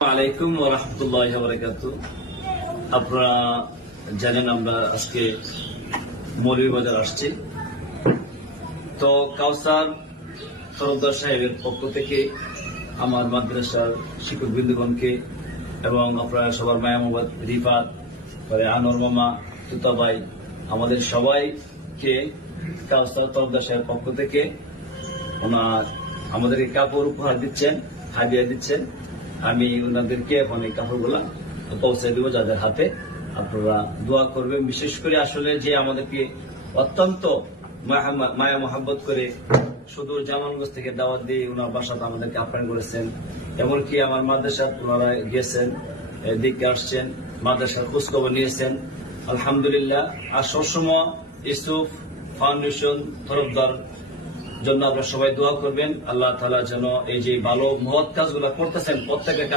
আলাইকুম ওয়া রাহমাতুল্লাহি ওয়া বারাকাতুহু। আপনারা জানেন আমরা আজকে মৌলভীবাজার আসছি। তো কাউসার তরফদার সাহেবের পক্ষ থেকে আমার মাদ্রাসার শিক্ষক বৃন্দগণকে এবং আপনারা সবার মায়া মোহাম্মদ রিফাত, আনোয়ার মামা, তুতাবাই, আমাদের সবাইকে কাউসার তরফদার সাহেবের পক্ষ থেকে ওনার আমাদেরকে কাপড় উপহার দিচ্ছেন, হাদিয়া দিচ্ছেন। আমি ওনাদেরকে এখন এই কাপড়গুলা পৌঁছে দেবো যাদের হাতে। আপনারা দোয়া করবেন। বিশেষ করে আসলে যে আমাদেরকে অত্যন্ত মায়া মোহাব্বত করে সুদূর জামালগঞ্জ থেকে দাওয়াত দিয়ে ওনার বাসাতে আমাদেরকে আপ্যায়ন করেছেন। এমনকি আমার মাদ্রাসা ওনারা গিয়েছেন, দিকে আসছেন, মাদ্রাসার খোঁজখবর নিয়েছেন। আলহামদুলিল্লাহ। আর সবসময় ইউসুফ ফাউন্ডেশন তরফদার জন্য আপনারা সবাই দোয়া করবেন। আল্লাহ তাআলা যেন এই যে ভালো মহৎ কাজগুলো করতেছেন প্রত্যেকের